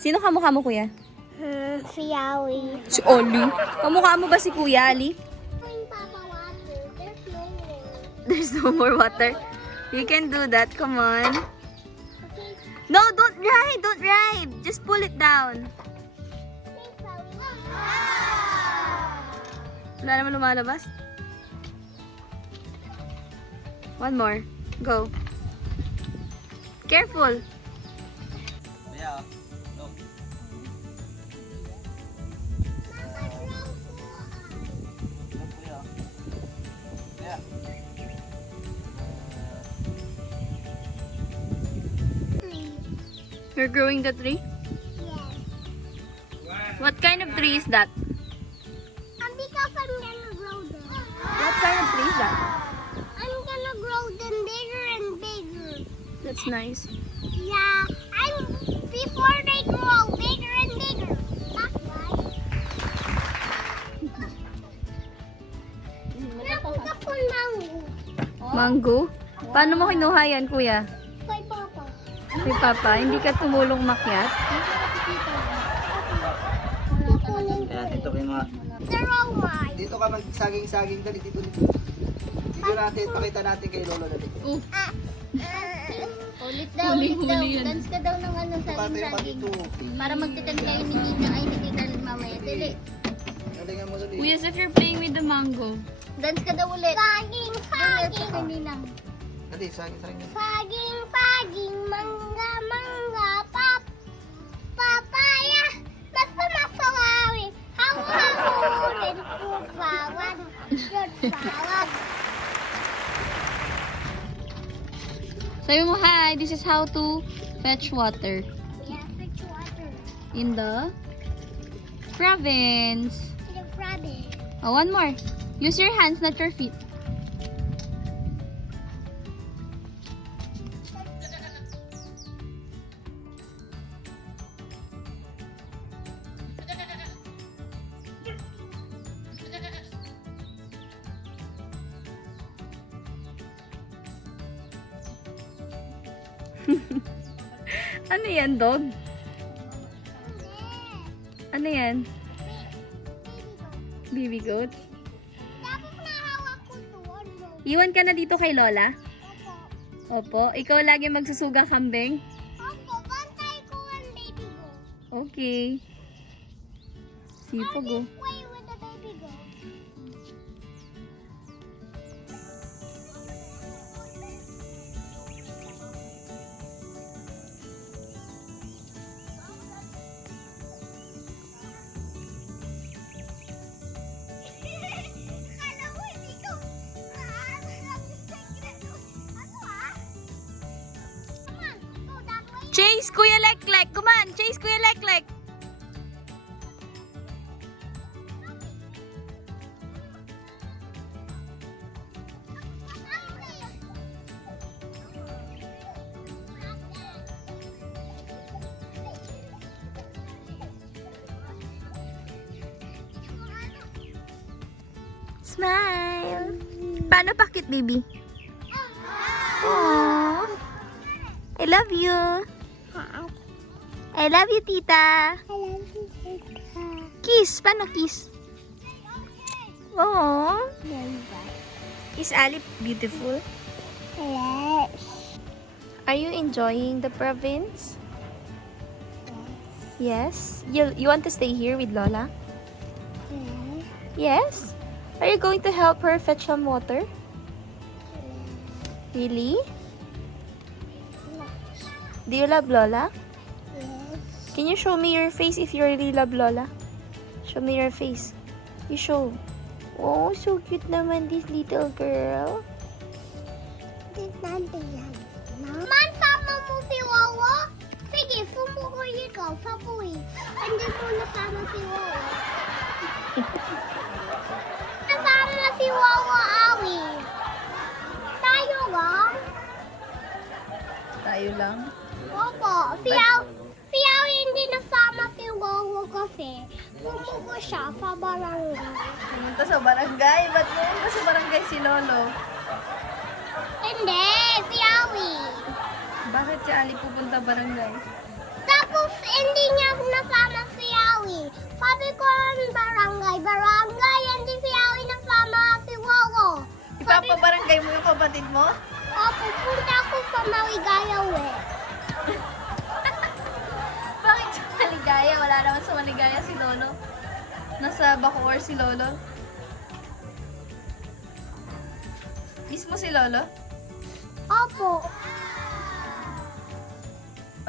Sino kamukha mo, kuya? Si Yawi. Si Oli. Kamukha mo ba si Kuya Ali? Papa water. There's no more. There's no more water. You can do that. Come on. Okay. No, don't ride. Don't ride. Just pull it down. Wala naman lumalabas. One more. Go. Careful. Yeah. No. Yeah. You're growing the tree? Yes. What kind of tree is that? Because I'm gonna grow them. What kind of tree is that? I'm gonna grow them bigger and bigger. That's nice. Yeah, before they grow bigger and bigger. That's why. Napunta po mango. Mango? Paano mo kinuha yan, kuya? Kay Papa. Kay Papa, hindi ka tumulong makyat? Kaya dito kayo mga... They're all mine. Dito ka magsaging-saging dali dito. Dito natin, pakita natin kay Lolo dali. Ulit daw, ulit daw. Dance ka daw ng ano, Dito ka tayo saging-saging. dito. Para magtitan kayo ni Tita, ay ni Tita mamaya. Dili. Galingan mo dali. Kuya, if you're playing with the mango. Dance ka daw ulit. Saging, Dili, saging. pa lang. Dali, saging-saging. Saging, saging, mangga, mangga, papaya. Basta masawawi. Hawa-hawurin ko bawang. Yun, bawang. Sabi mo, hi, this is how to fetch water Yeah, fetch water. in the province. The rabbit. Oh, one more. Use your hands, not your feet. Ano yan, dog? Ano yan? Baby goat? Tapos nahawak ko to. Ano? Iwan ka na dito kay Lola? Opo. Opo. Ikaw lagi magsusugang kambing? Opo, bantay ko ang baby goat. Okay. Sipag oh. Play with the baby goat. Kala ko hindi ko. Ano ah? Come on, go that way. Chase Kuya Leklek! Come on! Chase Kuya Leklek! Smile! Paano pakit, baby? Aww. I love you. I love you, tita. Kiss. Paano kiss? Aww. Is Ali beautiful? Yes. Are you enjoying the province? Yes. You want to stay here with Lola? Yes. Are you going to help her fetch some water? Really? Do you love Lola? Yes. Can you show me your face if you really love Lola? Show me your face. You show. Oh, so cute naman this little girl. Man, sama mo si Wawa? Sige, sumukoy ikaw sa puwi. Hindi mo nasama si Wawa. Nasama si Wawa, Awi. Tayo lang? Tayo lang. Opo. Si Awi hindi nasama si Wawa kasi sumuko siya sa barangay. Pumunta sa barangay. Ba't pumunta sa barangay si Lolo? Hindi, si Awi. Bakit si Ali pupunta barangay? Tapos Tapos hindi niya nasama si Yawi. Sabi ko ang barangay, hindi si Yawi nasama si Wawa. Ipapabarangay mo yung kapatid mo? Opo, punta ako sa Maligayaw eh. Bakit sa Maligaya? Wala naman sa Maligaya si Lolo. Nasa Bacoor si Lolo. Miss mo si Lolo? Opo.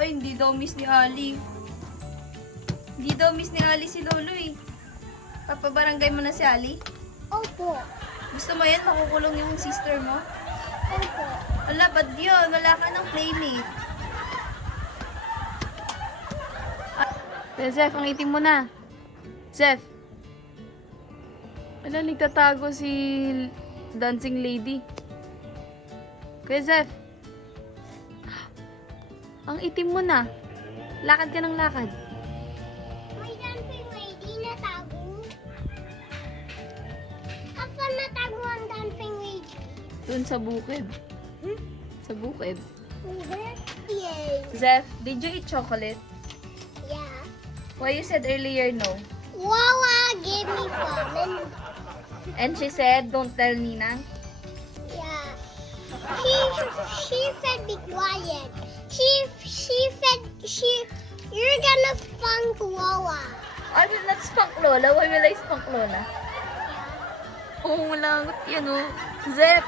Ay, hindi daw miss ni Ali. Hindi daw miss ni Ali si Lolo eh. Papabarangay mo na si Ali? Opo. Gusto mo yan? Makukulong yung sister mo? Opo. Wala, ba't yun? Wala ka ng playmate. Zef, ang itim mo na. Zef. Wala, nagtatago si dancing lady. Kuya Zef. Ang itim mo na. Lakad ka ng lakad. May dancing lady na tago. Asan na tago ang dancing lady? Doon sa bukid. Sa bukid. Yay. Zef, did you eat chocolate? Yeah. Why you said earlier no? Wawa gave me some. And she said, don't tell Ninang. Yeah. She said be quiet. She said you're gonna spunk Wawa. I will not spunk Lola. Why will I spunk Lola? Oo, langot yan oh. Zep!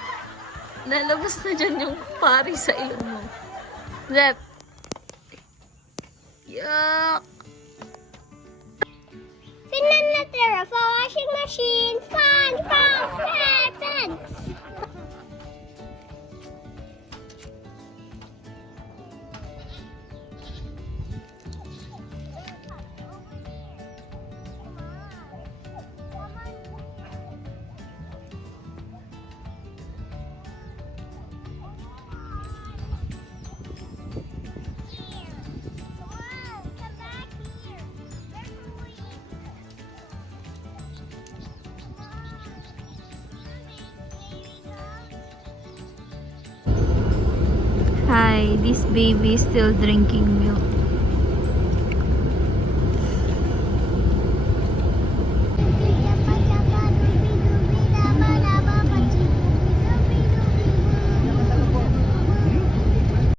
Nalabas na dyan yung pari sa ilong mo. Zep! Yuck! Sinan natira sa washing machine. SpongeBob SquarePants. Hi, this baby is still drinking milk.